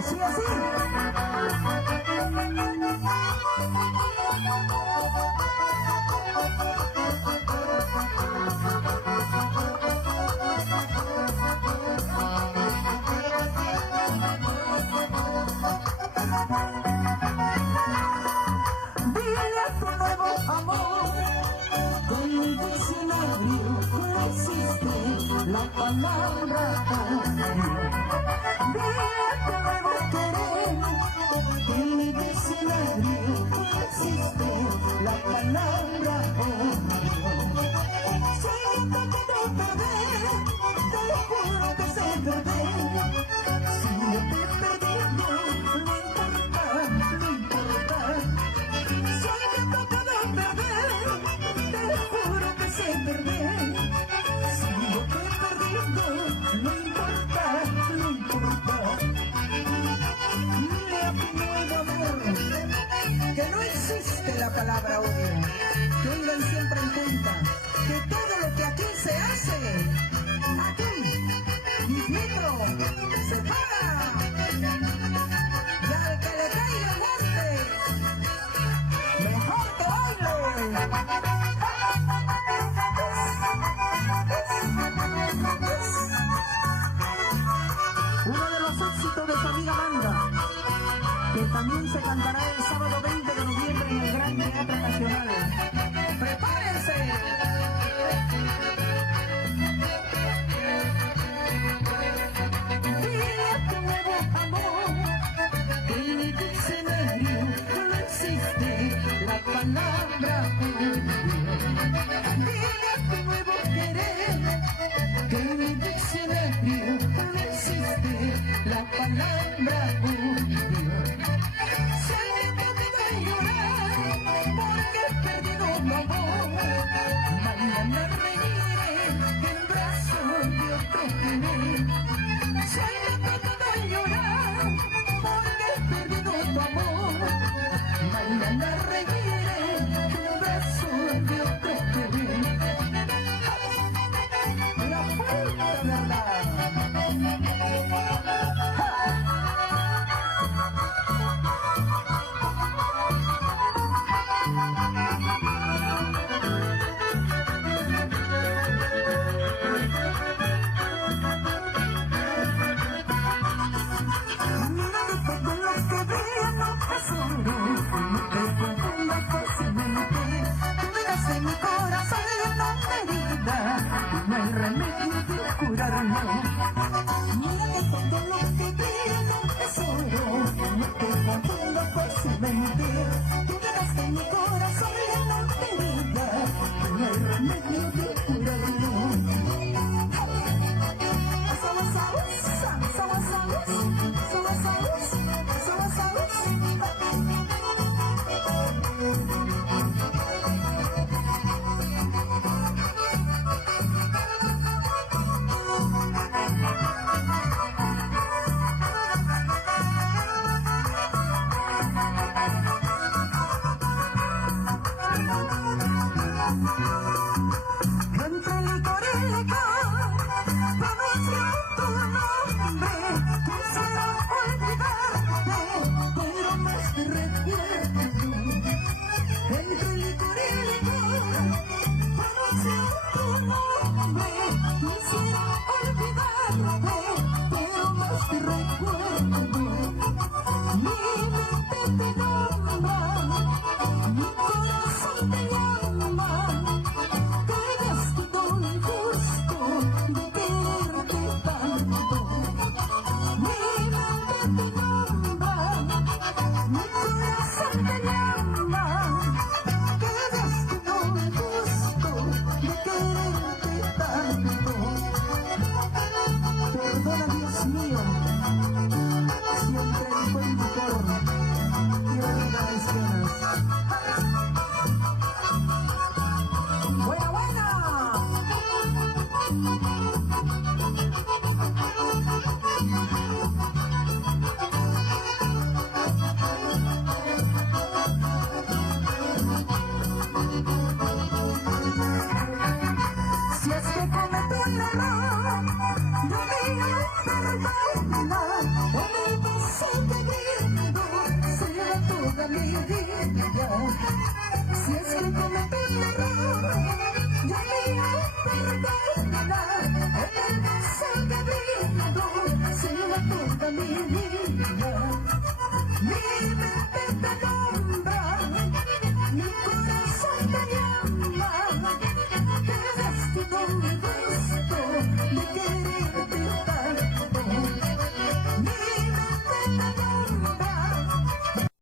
Así, así. Dile a tu nuevo amor que en el diccionario no existe la palabra odio. Dile a tu nuevo querer que en el diccionario no existe la palabra odio. Si yo te quiero perder, te juro que sé perder. Si yo te he perdido, no importa, no importa. Si me ha tocado perder, te juro que sé perder. Si yo te he perdido, no importa, no importa. Dile a tu nuevo amor que no existe la palabra odio. Tengan siempre en cuenta que todo lo que aquí se hace, aquí, mismito, se paga. Y al que le caiga el guante, mejor que baile. Uno de los éxitos de su amiga Amanda, que también se cantará el sábado 20 de noviembre en el Gran Teatro Nacional. ¡Prepárense! Dile a tu nuevo amor que en el diccionario no existe la palabra odio. Dile a tu nuevo querer que en el diccionario no existe la palabra odio. Si me puedo llorar porque he perdido tu amor, mañana reiré en brazos de otro querer. Si me puedo llorar porque he perdido tu amor, mañana reiré en brazos de otro querer. La fuerte verdad. Mira que todo lo que brilla no es oro, no te confundas fácilmente. Tú miras en mi corazón una herida, no hay remedio que curarlo. Mira que todo lo que brilla no es oro, no te confundas fácilmente. Tú miras en mi corazón una herida, no hay remedio que curarlo. Si es que cometí un error, yo me perdonar. En el beso que brindo, se me toca mi vida. Mi mente te